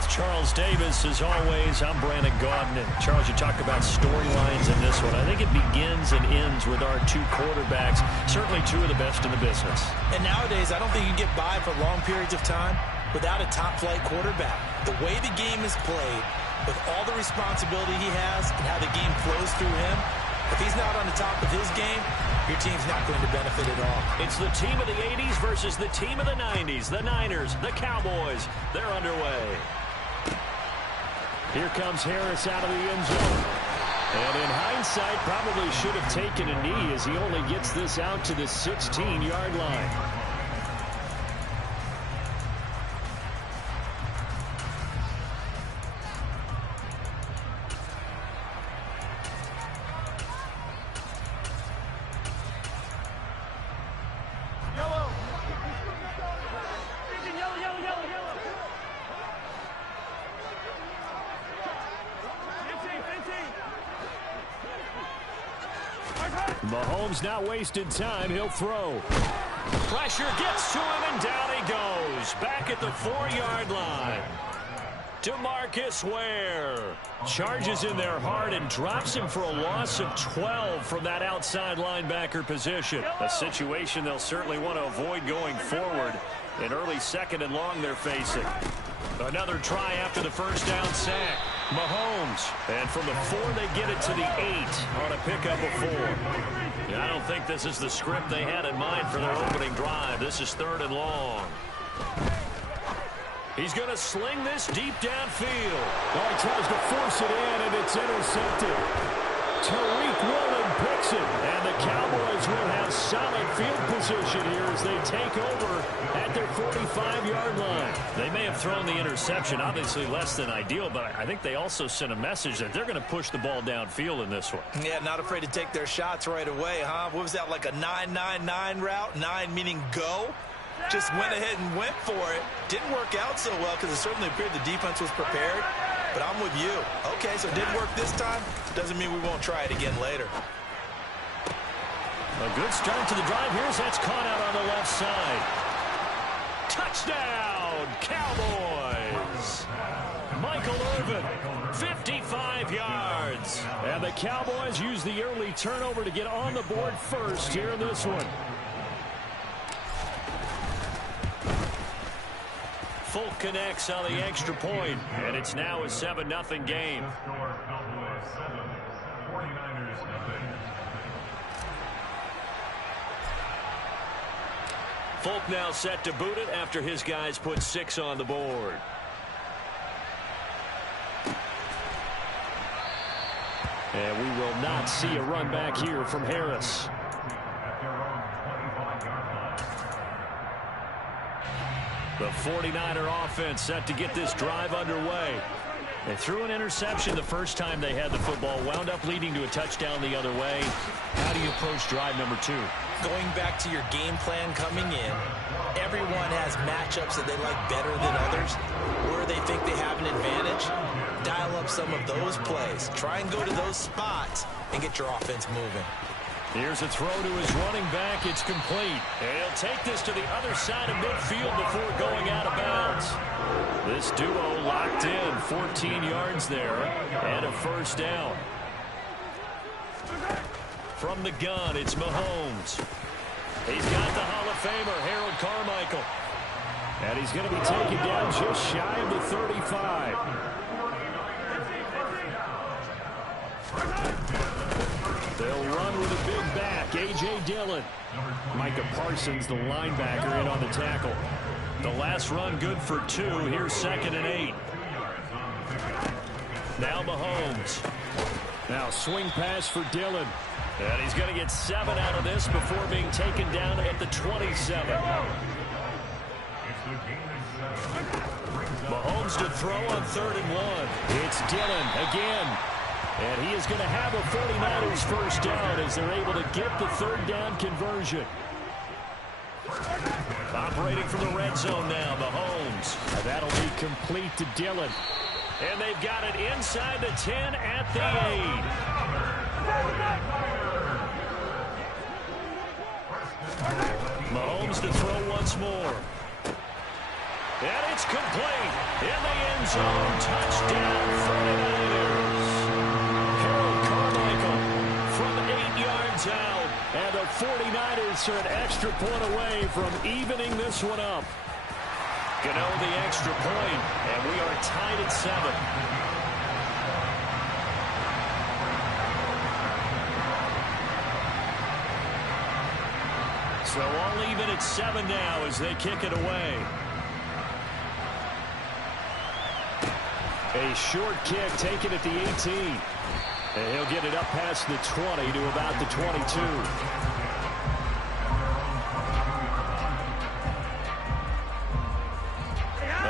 with Charles Davis. As always, I'm Brandon Gaudin. And Charles, you talk about storylines in this one. I think it begins and ends with our two quarterbacks, certainly two of the best in the business. And nowadays, I don't think you can get by for long periods of time without a top-flight quarterback. The way the game is played, with all the responsibility he has and how the game flows through him, if he's not on the top of his game, your team's not going to benefit at all. It's the team of the 80s versus the team of the 90s. The Niners, the Cowboys, they're underway. Here comes Harris out of the end zone. And in hindsight, probably should have taken a knee as he only gets this out to the 16-yard line. Mahomes not wasting time. He'll throw. Pressure gets to him, and down he goes. Back at the 4-yard line. DeMarcus Ware charges in there hard and drops him for a loss of 12 from that outside linebacker position. A situation they'll certainly want to avoid going forward. An early 2nd and long they're facing. Another try after the first down sack. Mahomes. And from the 4, they get it to the 8 on a pickup of 4. I don't think this is the script they had in mind for their opening drive. This is 3rd and long. He's going to sling this deep downfield. Oh, he tries to force it in, and it's intercepted. Tariq Woolen picks it, and the Cowboys will have solid field position here as they take over at their 45-yard line. They may have thrown the interception, obviously less than ideal, but I think they also sent a message that they're going to push the ball downfield in this one. Yeah, not afraid to take their shots right away, huh? What was that, like a 9-9-9 route? 9 meaning go? Just went ahead and went for it. Didn't work out so well because it certainly appeared the defense was prepared. But I'm with you. Okay, so it didn't work this time. Doesn't mean we won't try it again later. A good start to the drive. Here's that's caught out on the left side. Touchdown, Cowboys. Michael Irvin, 55 yards. And the Cowboys use the early turnover to get on the board first here in this one. Folk connects on the extra point, and it's now a 7-0 game. Folk now set to boot it after his guys put 6 on the board. And we will not see a run back here from Harris. The 49er offense set to get this drive underway. They threw an interception the first time they had the football, wound up leading to a touchdown the other way. How do you approach drive number 2? Going back to your game plan coming in, everyone has matchups that they like better than others. Where they think they have an advantage, dial up some of those plays. Try and go to those spots and get your offense moving. Here's a throw to his running back. It's complete. And he'll take this to the other side of midfield before going out of bounds. This duo locked in. 14 yards there and a first down. From the gun, it's Mahomes. He's got the Hall of Famer, Harold Carmichael. And he's going to be taken down just shy of the 35. They'll run with a big back, A.J. Dillon. Micah Parsons, the linebacker, in on the tackle. The last run good for 2. Here's 2nd and 8. Now Mahomes. Now swing pass for Dillon. And he's going to get 7 out of this before being taken down at the 27. Mahomes to throw on 3rd and 1. It's Dillon again. And he is going to have a 49ers first down as they're able to get the 3rd down conversion. Operating from the red zone now, Mahomes. And that'll be complete to Dillon. And they've got it inside the 10 at the 8. Mahomes to throw once more. And it's complete. In the end zone. Touchdown 49ers. Harold Carmichael from 8 yards out. And the 49ers are an extra point away from evening this one up. Gano the extra point, and we are tied at 7. So all even at 7 now as they kick it away. A short kick taken at the 18. And he'll get it up past the 20 to about the 22.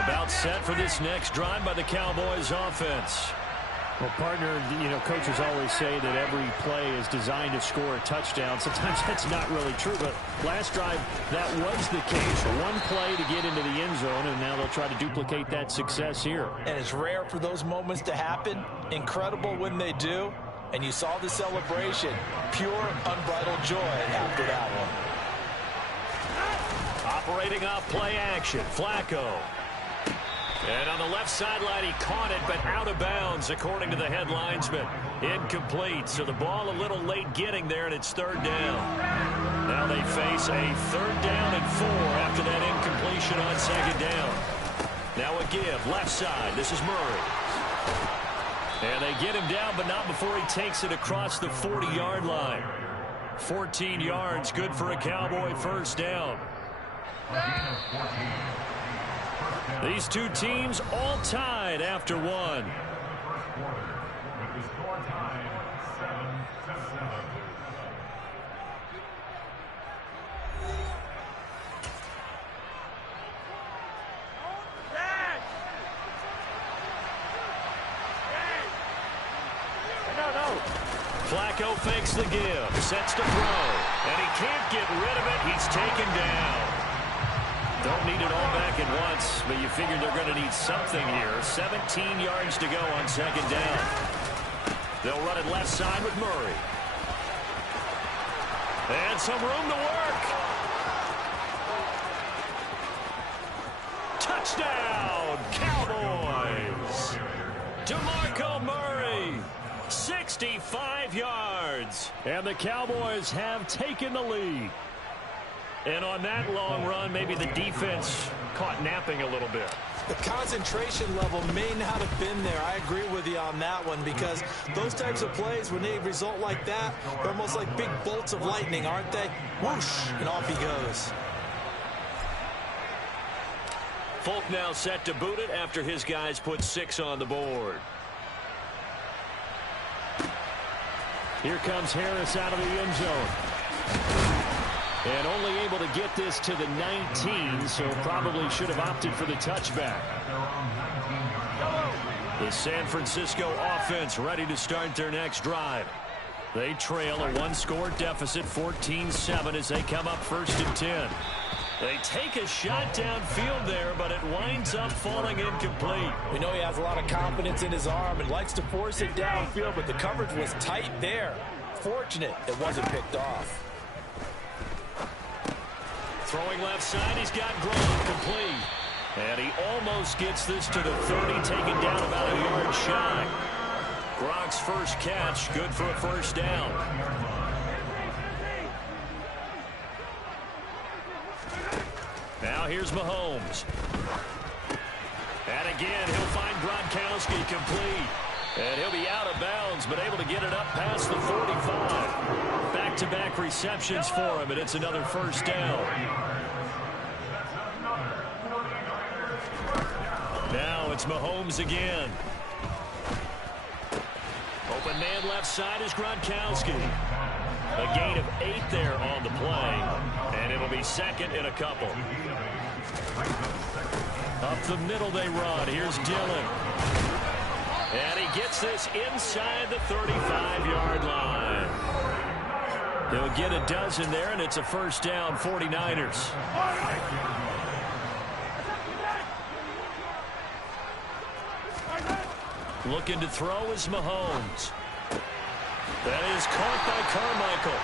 About set for this next drive by the Cowboys offense. Well, partner, coaches always say that every play is designed to score a touchdown. Sometimes that's not really true, but last drive, that was the case. One play to get into the end zone, and now they'll try to duplicate that success here. And it's rare for those moments to happen. Incredible when they do. And you saw the celebration. Pure, unbridled joy after that one. Operating off play action, Flacco. And on the left sideline, he caught it, but out of bounds, according to the headlines, but incomplete. So the ball a little late getting there, and it's 3rd down. Now they face a 3rd down and 4 after that incompletion on 2nd down. Now a give, left side. This is Murray. And they get him down, but not before he takes it across the 40-yard line. 14 yards, good for a Cowboy 1st down. These two teams all tied after 1. Flacco fakes the give, sets to throw, and he can't get rid of it. He's taken down. Don't need it all back at once, but you figure they're going to need something here. 17 yards to go on 2nd down. They'll run it left side with Murray. And some room to work. Touchdown, Cowboys. DeMarco Murray, 65 yards. And the Cowboys have taken the lead. And on that long run, maybe the defense caught napping a little bit. The concentration level may not have been there. I agree with you on that one, because those types of plays, when they result like that, they're almost like big bolts of lightning, aren't they? Whoosh, and off he goes. Folk now set to boot it after his guys put 6 on the board. Here comes Harris out of the end zone. And only able to get this to the 19, so probably should have opted for the touchback. The San Francisco offense ready to start their next drive. They trail a 1-score deficit, 14-7, as they come up 1st and 10. They take a shot downfield there, but it winds up falling incomplete. We know he has a lot of confidence in his arm and likes to force it downfield, but the coverage was tight there. Fortunate it wasn't picked off. Throwing left side, he's got Gronk complete. And he almost gets this to the 30, taken down about a yard shy. Gronk's first catch, good for a 1st down. Now here's Mahomes. And again, he'll find Gronkowski complete. And he'll be out of bounds, but able to get it up past the 45. Back-to-back receptions for him, and it's another 1st down. Now it's Mahomes again. Open man left side is Gronkowski. A gain of 8 there on the play, and it'll be 2nd and a couple. Up the middle they run. Here's Dillon. And he gets this inside the 35-yard line. He'll get a dozen there, and it's a 1st down, 49ers. Looking to throw is Mahomes. That is caught by Carmichael.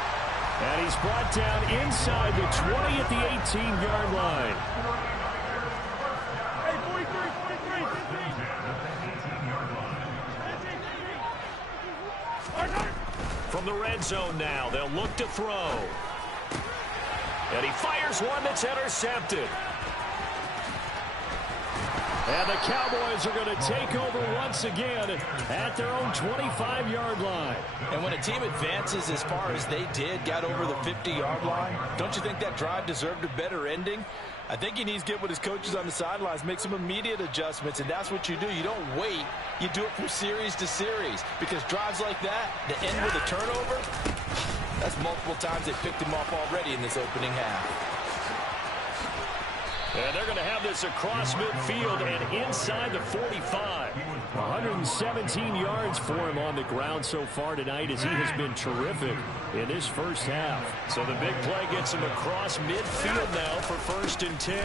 And he's brought down inside the 20 at the 18-yard line. From the red zone now, they'll look to throw. And he fires one that's intercepted. And the Cowboys are going to take over once again at their own 25-yard line. And when a team advances as far as they did, got over the 50-yard line, don't you think that drive deserved a better ending? I think he needs to get with his coaches on the sidelines, make some immediate adjustments, and that's what you do. You don't wait. You do it from series to series, because drives like that, that end with a turnover, that's multiple times they picked him off already in this opening half. And they're going to have this across midfield and inside the 45. 117 yards for him on the ground so far tonight, as he has been terrific in this first half. So the big play gets him across midfield now for 1st and 10.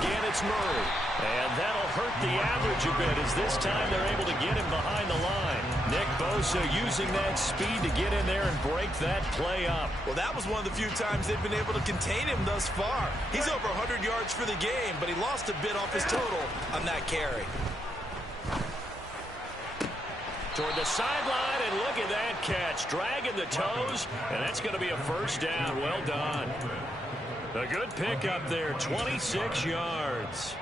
Again, it's Murray. And that'll hurt the average a bit, as this time they're able to get him behind the line. Nick Bosa using that speed to get in there and break that play up. Well, that was one of the few times they've been able to contain him thus far. He's over 100 yards for the game, but he lost a bit off his total on that carry. Toward the sideline, and look at that catch. Dragging the toes, and that's going to be a first down. Well done. A good pickup there, 26 yards.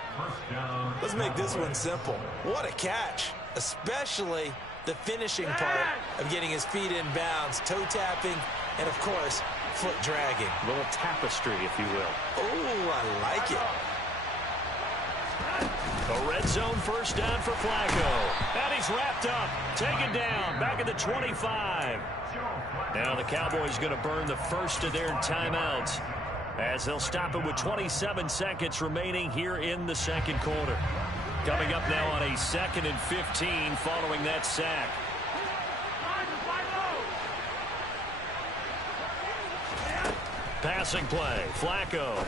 Let's make this one simple. What a catch, especially the finishing part of getting his feet in bounds, toe tapping, and, of course, foot dragging. A little tapestry, if you will. Oh, I like it. A red zone first down for Flacco. And he's wrapped up, taken down, back at the 25. Now the Cowboys going to burn the first of their timeouts, as they'll stop it with 27 seconds remaining here in the second quarter. Coming up now on a 2nd and 15 following that sack. Passing play, Flacco.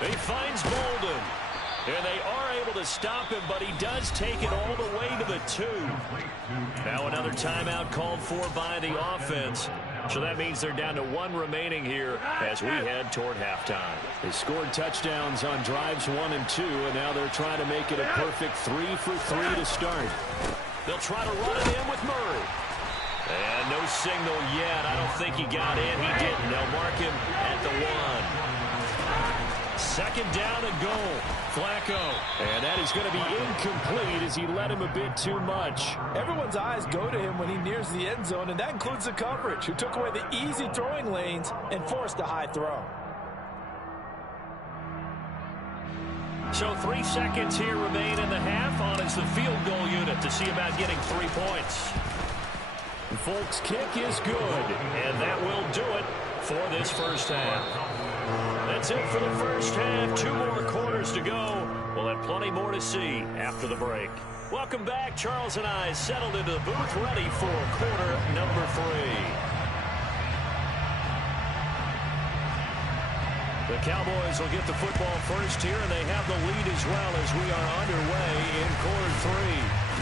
He finds Bolden. And they are able to stop him, but he does take it all the way to the 2. Now another timeout called for by the offense. So that means they're down to 1 remaining here as we head toward halftime. They scored touchdowns on drives 1 and 2, and now they're trying to make it a perfect 3 for 3 to start. They'll try to run it in with Murray. And no signal yet. I don't think he got in. He didn't. They'll mark him at the 1. 2nd down and goal. Flacco. And that is going to be incomplete, as he led him a bit too much. Everyone's eyes go to him when he nears the end zone, and that includes the coverage, who took away the easy throwing lanes and forced a high throw. So 3 seconds here remain in the half. On is the field goal unit to see about getting 3 points. Folks' kick is good, and that will do it for this first half. That's it for the first half. 2 more quarters to go. We'll have plenty more to see after the break. Welcome back. Charles and I settled into the booth, ready for quarter number 3. The Cowboys will get the football first here, and they have the lead as well as we are underway in quarter 3.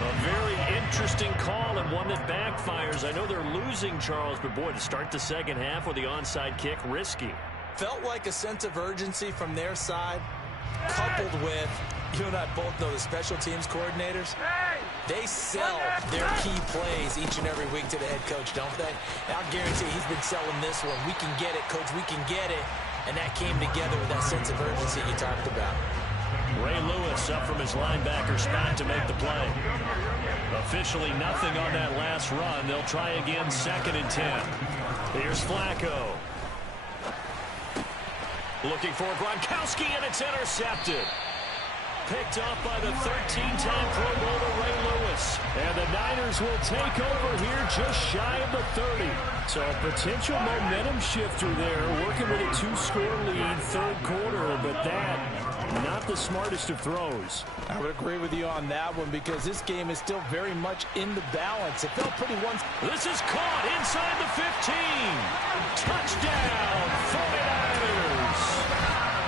A very interesting call, and one that backfires. I know they're losing, Charles, but boy, to start the second half with the onside kick, risky. Felt like a sense of urgency from their side, coupled with, you and I both know the special teams coordinators, they sell their key plays each and every week to the head coach, don't they? I'll guarantee he's been selling this one. We can get it, coach, we can get it. And that came together with that sense of urgency you talked about. Ray Lewis up from his linebacker spot to make the play. Officially nothing on that last run. They'll try again, 2nd and 10. Here's Flacco. Looking for Gronkowski, and it's intercepted. Picked off by the 13-time Pro Bowler Ray Lewis. And the Niners will take over here just shy of the 30. So a potential momentum shifter there, working with a 2-score lead, 3rd quarter, but that, not the smartest of throws. I would agree with you on that one, because this game is still very much in the balance. It felt pretty one. This is caught inside the 15. Touchdown, 49ers.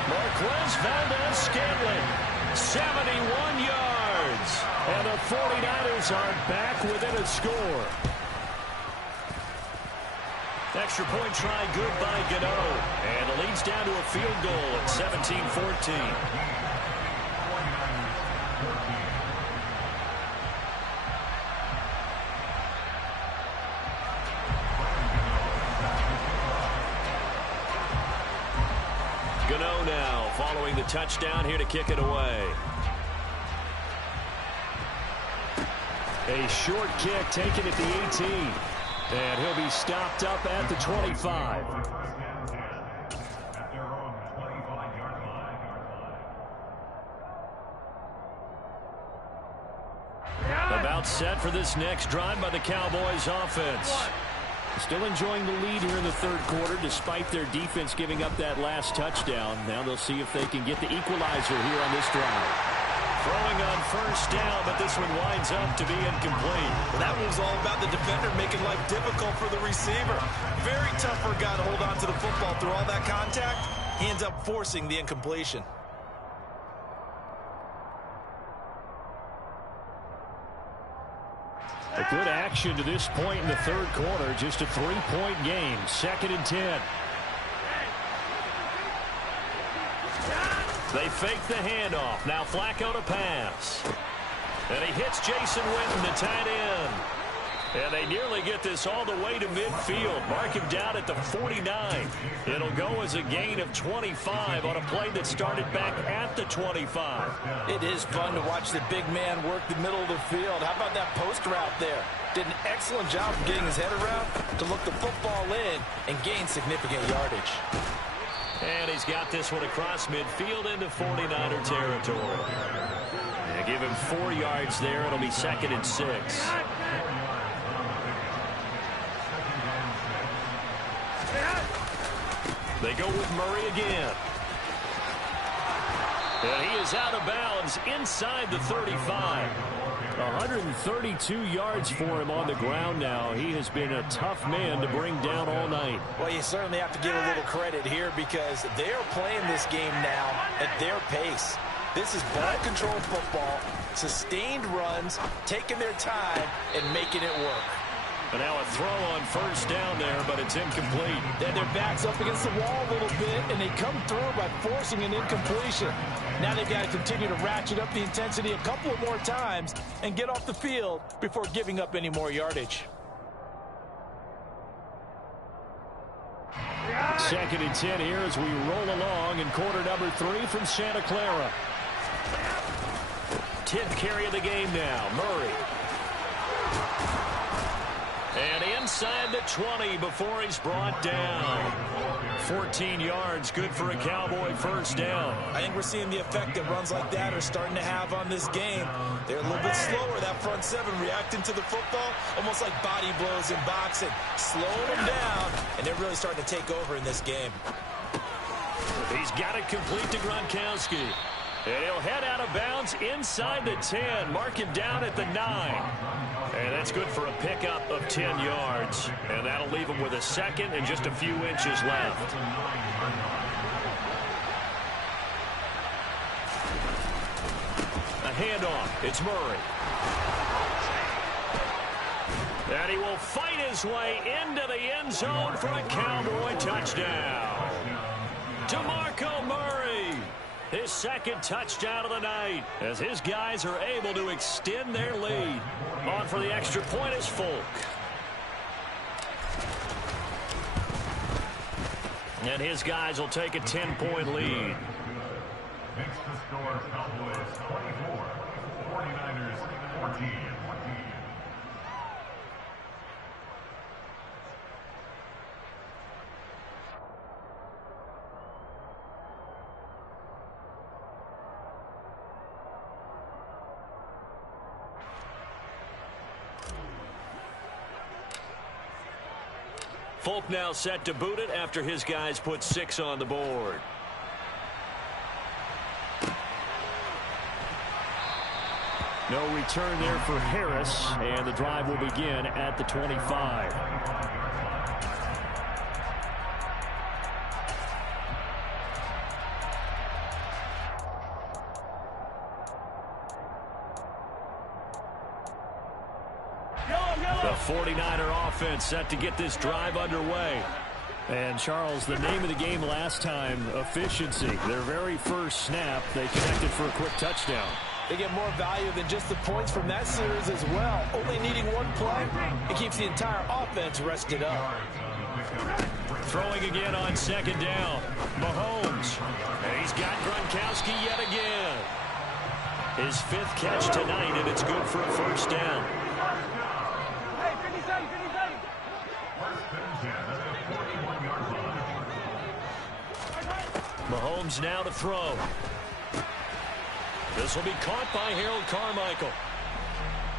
Marquez Valdez-Scantling, 71 yards. And the 49ers are back within a score. Extra point try good by Gano. And the lead's down to a field goal at 17-14. 2-0 now following the touchdown here to kick it away. A short kick taken at the 18. And he'll be stopped up at the 25. About set for this next drive by the Cowboys offense. Still enjoying the lead here in the third quarter despite their defense giving up that last touchdown. Now they'll see if they can get the equalizer here on this drive. Throwing on first down, but this one winds up to be incomplete. Well, that one was all about the defender making life difficult for the receiver. Very tough for a guy to hold on to the football through all that contact. He ends up forcing the incompletion. A good action to this point in the third quarter. Just a 3-point game. 2nd and 10. They fake the handoff. Now Flacco to pass. And he hits Jason Witten, the tight end. And they nearly get this all the way to midfield. Mark him down at the 49. It'll go as a gain of 25 on a play that started back at the 25. It is fun to watch the big man work the middle of the field. How about that post route there? Did an excellent job of getting his head around to look the football in and gain significant yardage. And he's got this one across midfield into 49er territory. They give him 4 yards there. It'll be 2nd and 6. They go with Murray again. And he is out of bounds inside the 35. 132 yards for him on the ground now. He has been a tough man to bring down all night. Well, you certainly have to give a little credit here because they are playing this game now at their pace. This is ball control football, sustained runs, taking their time, and making it work. And now a throw on first down there, but it's incomplete. Then their back's up against the wall a little bit, and they come through by forcing an incompletion. Now they've got to continue to ratchet up the intensity a couple of more times and get off the field before giving up any more yardage. 2nd and 10 here as we roll along in quarter number 3 from Santa Clara. 10th carry of the game now, Murray. And inside the 20 before he's brought down. 14 yards, good for a Cowboy first down. I think we're seeing the effect that runs like that are starting to have on this game. They're a little bit slower, that front seven, reacting to the football, almost like body blows in boxing, slowing them down, and they're really starting to take over in this game. He's got it complete to Gronkowski. And he'll head out of bounds inside the 10. Mark him down at the 9. And that's good for a pickup of 10 yards. And that'll leave him with a 2nd and just a few inches left. A handoff. It's Murray. And he will fight his way into the end zone for a Cowboy touchdown. DeMarco Murray. His 2nd touchdown of the night as his guys are able to extend their lead. On for the extra point is Folk. And his guys will take a 10-point lead. Makes the score Cowboys 24, 49ers 14. Folk now set to boot it after his guys put 6 on the board. No return there for Harris, and the drive will begin at the 25. The 49er offense set to get this drive underway. And, Charles, the name of the game last time, efficiency. Their very first snap, they connected for a quick touchdown. They get more value than just the points from that series as well. Only needing one play, it keeps the entire offense rested up. Throwing again on second down. Mahomes. And he's got Gronkowski yet again. His 5th catch tonight, and it's good for a first down. Mahomes now to throw. This will be caught by Harold Carmichael.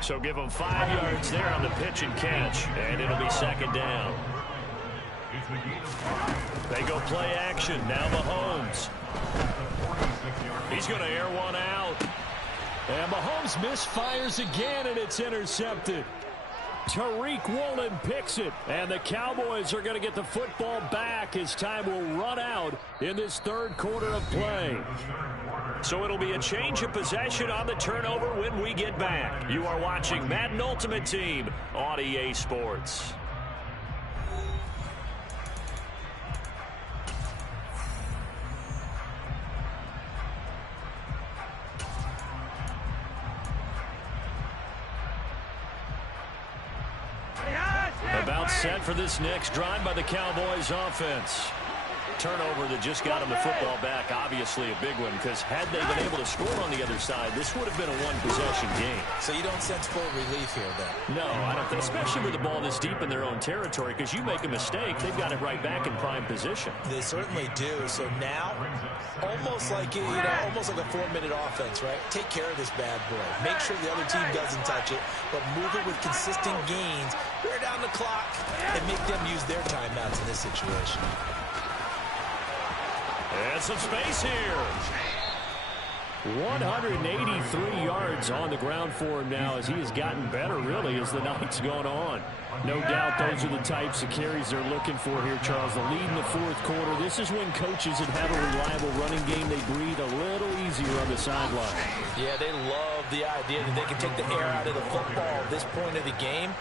So give him 5 yards there on the pitch and catch, and it'll be second down. They go play action. Now Mahomes. He's going to air one out. And Mahomes misfires again, and it's intercepted. Tariq Woolen picks it, and the Cowboys are going to get the football back as time will run out in this 3rd quarter of play. So it'll be a change of possession on the turnover when we get back. You are watching Madden Ultimate Team on EA Sports. About set for this next drive by the Cowboys offense. Turnover that just got them the football back, obviously a big one, because had they been able to score on the other side, this would have been a one-possession game. So you don't sense full relief here, then? No, I don't think, especially with the ball this deep in their own territory, because you make a mistake, they've got it right back in prime position. They certainly do. So now, almost like almost like a 4-minute offense, right? Take care of this bad boy. Make sure the other team doesn't touch it, but move it with consistent gains, wear down the clock, and make them use their timeouts in this situation. And some space here. 183 yards on the ground for him now as he has gotten better, really, as the night's gone on. No doubt those are the types of carries they're looking for here, Charles. The lead in the 4th quarter. This is when coaches that have a reliable running game, they breathe a little easier on the sideline. Yeah, they love the idea that they can take the air out of the football at this point of the game.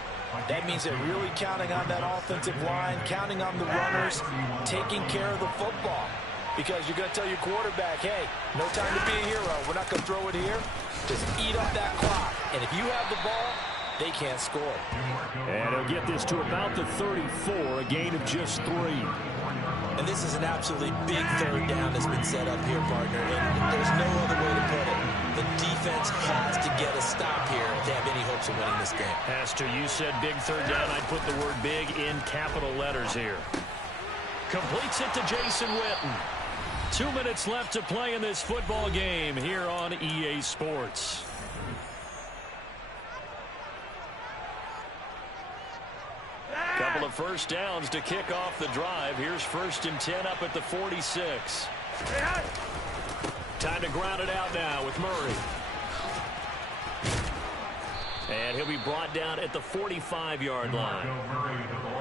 That means they're really counting on that offensive line, counting on the runners, taking care of the football. Because you're going to tell your quarterback, hey, no time to be a hero. We're not going to throw it here. Just eat up that clock. And if you have the ball, they can't score. And he'll get this to about the 34, a gain of just 3. And this is an absolutely big 3rd down that's been set up here, partner. And there's no other way to put it. The defense has to get a stop here to have any hopes of winning this game. Pastor, you said big 3rd down. I'd put the word big in capital letters here. Completes it to Jason Witten. 2 minutes left to play in this football game here on EA Sports. Couple of first downs to kick off the drive. Here's 1st and 10 up at the 46. Time to ground it out now with Murray. And he'll be brought down at the 45-yard line.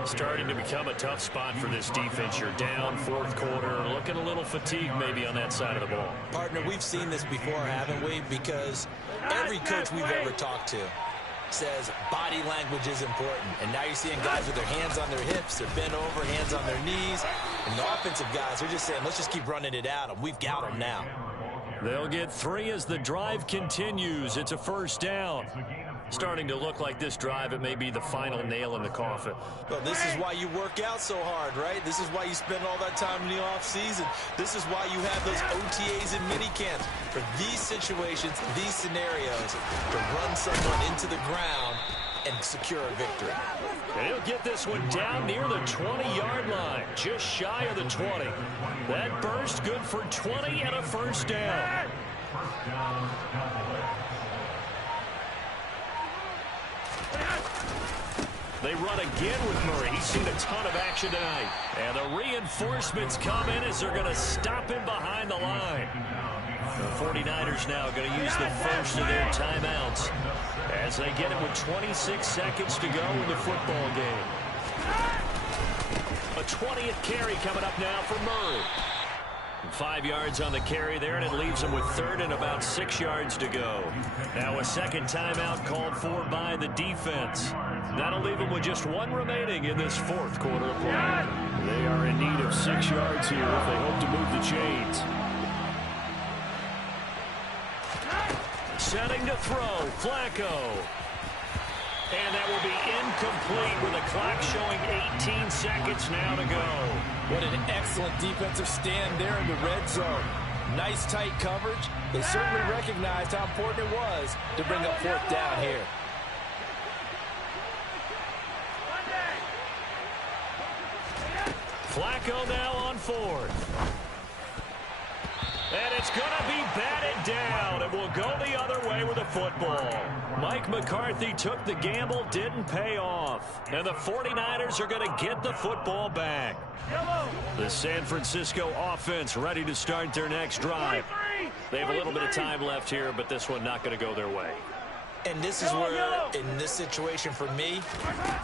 Starting to become a tough spot for this defense. You're down 4th quarter, looking a little fatigued maybe on that side of the ball. Partner, we've seen this before, haven't we? Because every coach we've ever talked to says body language is important. And now you're seeing guys with their hands on their hips, they're bent over, hands on their knees. And the offensive guys are just saying, let's just keep running it at them. We've got them now. They'll get 3 as the drive continues. It's a first down. Starting to look like this drive, it may be the final nail in the coffin. Well, this is why you work out so hard, right? This is why you spend all that time in the offseason. This is why you have those OTAs and minicamps. For these situations, these scenarios, to run someone into the ground and secure a victory. And he'll get this one down near the 20-yard line, just shy of the 20. That burst good for 20 and a first down. They run again with Murray. He's seen a ton of action tonight. And the reinforcements come in as they're going to stop him behind the line. The 49ers now going to use the first of their timeouts as they get it with 26 seconds to go in the football game. A 20th carry coming up now for Murray. 5 yards on the carry there, and it leaves them with 3rd and about 6 yards to go. Now a second timeout called for by the defense. That'll leave them with just 1 remaining in this 4th quarter of play. They are in need of 6 yards here if they hope to move the chains. Setting to throw, Flacco. And that will be incomplete with the clock showing 18 seconds now to go. What an excellent defensive stand there in the red zone. Nice tight coverage. They certainly recognized how important it was to bring up fourth down here. Flacco now on fourth. And it's going to be batted down. It will go the other way with the football. Mike McCarthy took the gamble, didn't pay off. And the 49ers are going to get the football back. The San Francisco offense ready to start their next drive. They have a little bit of time left here, but this one not going to go their way. And this is where, in this situation for me,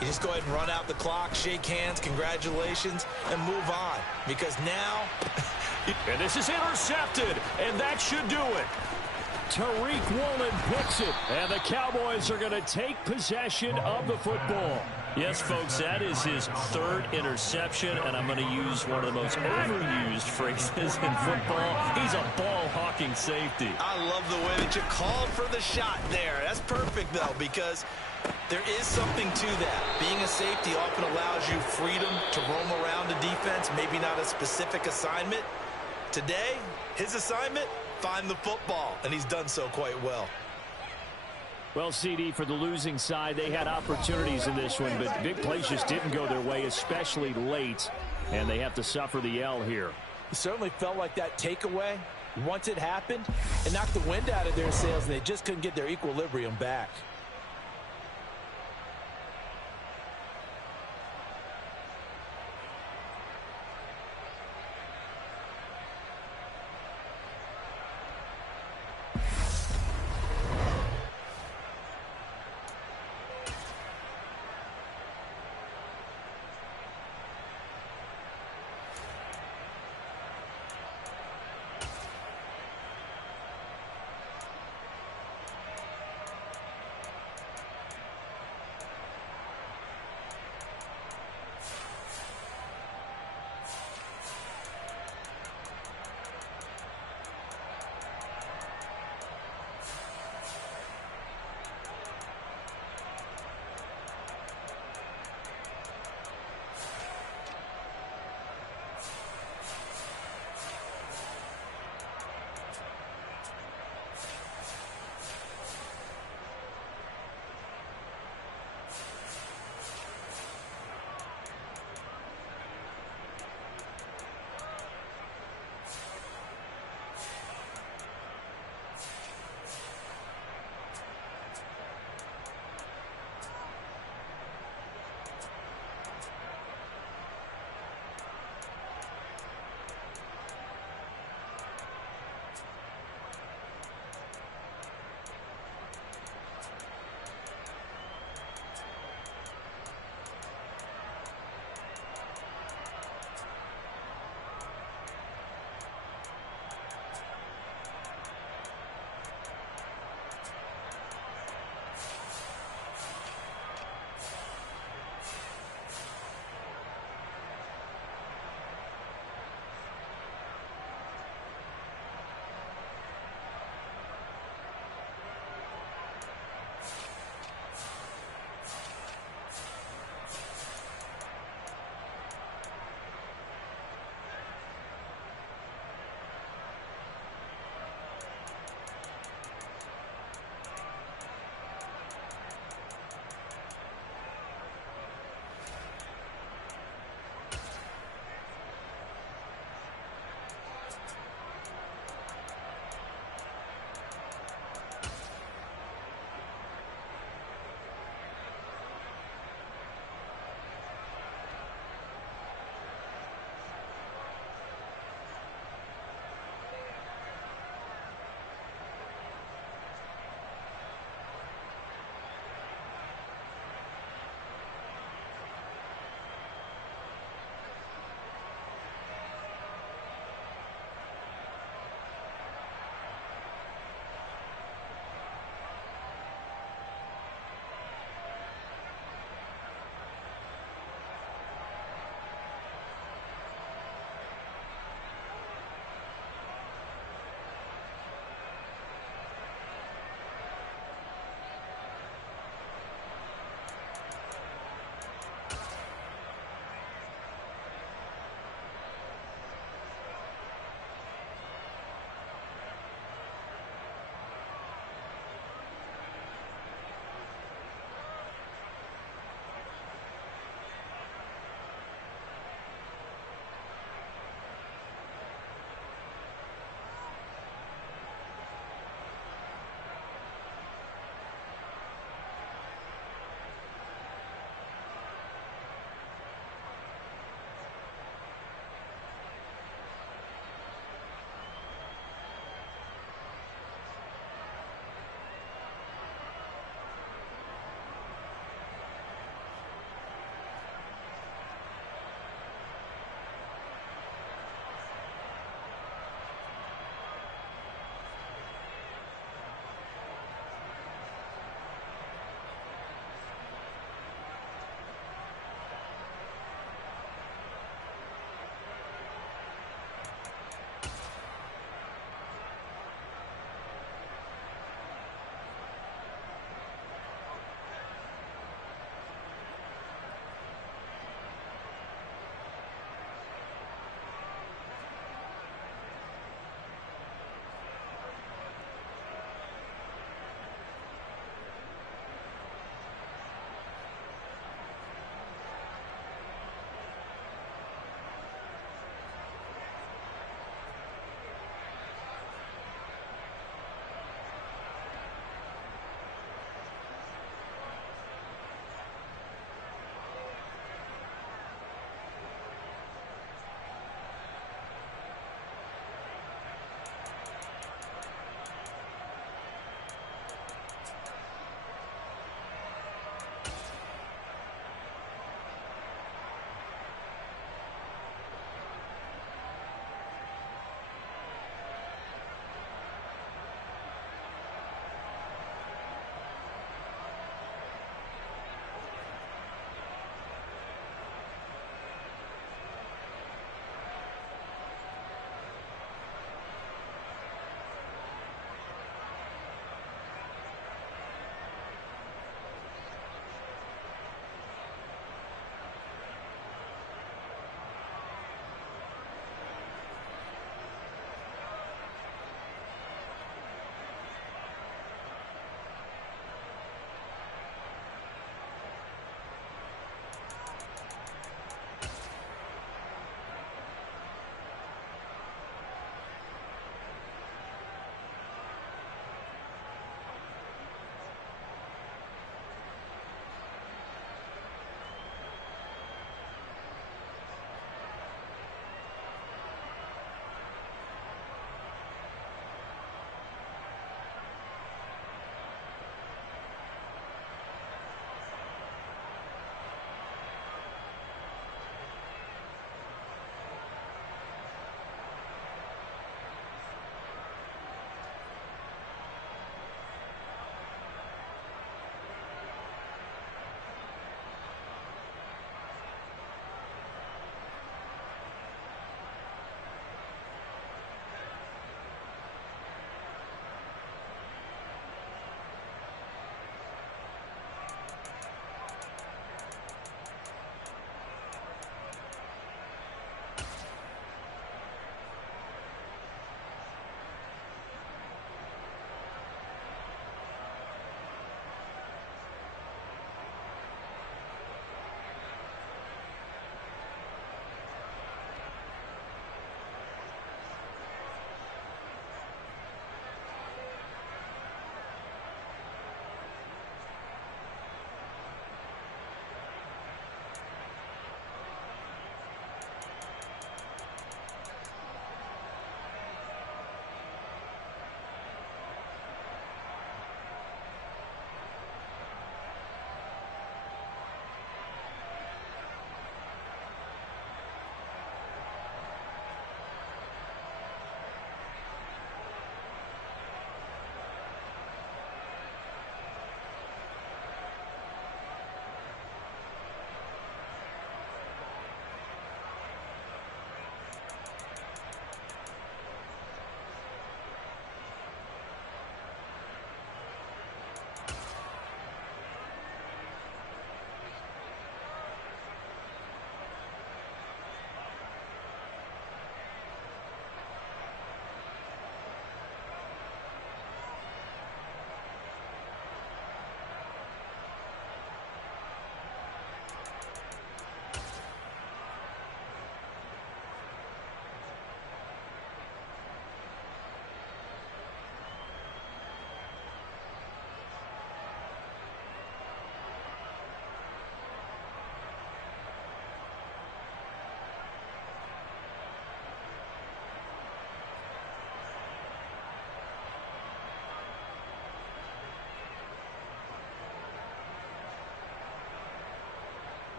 you just go ahead and run out the clock, shake hands, congratulations, and move on. Because now... and this is intercepted, and that should do it. Tariq Woolen picks it, and the Cowboys are going to take possession of the football. Yes, folks, that is his third interception, and I'm going to use one of the most overused phrases in football. He's a ball-hawking safety. I love the way that you called for the shot there. That's perfect, though, because there is something to that. Being a safety often allows you freedom to roam around the defense, maybe not a specific assignment. Today, his assignment, find the football, and he's done so quite well. Well, CD, for the losing side, they had opportunities in this one, but big plays just didn't go their way, especially late, and they have to suffer the L here. It certainly felt like that takeaway, once it happened, it knocked the wind out of their sails, and they just couldn't get their equilibrium back.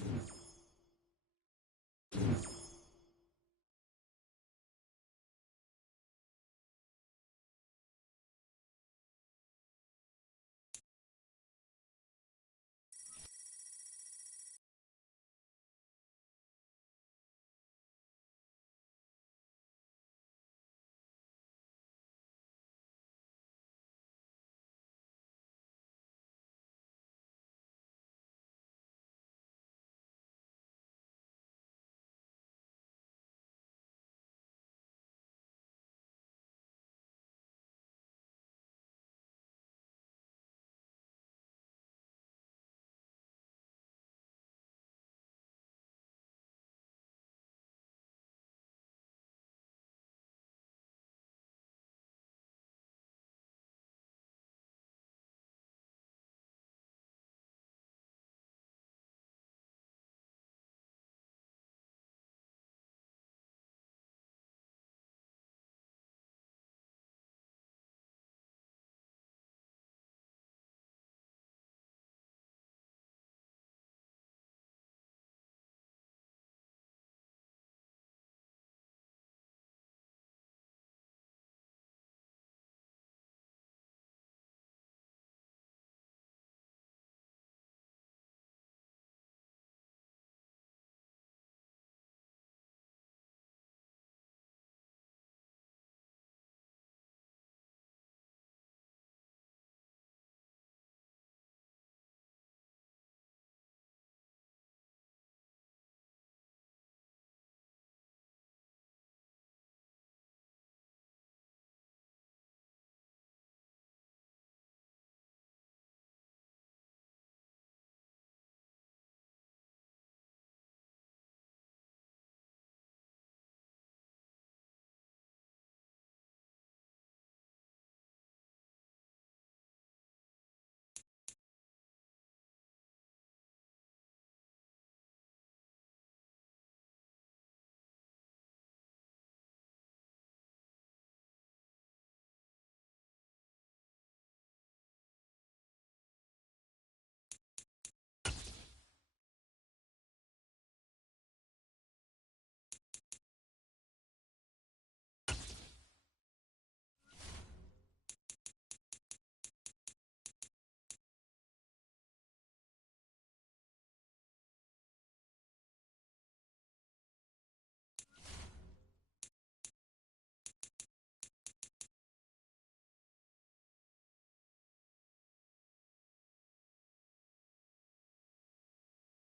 it.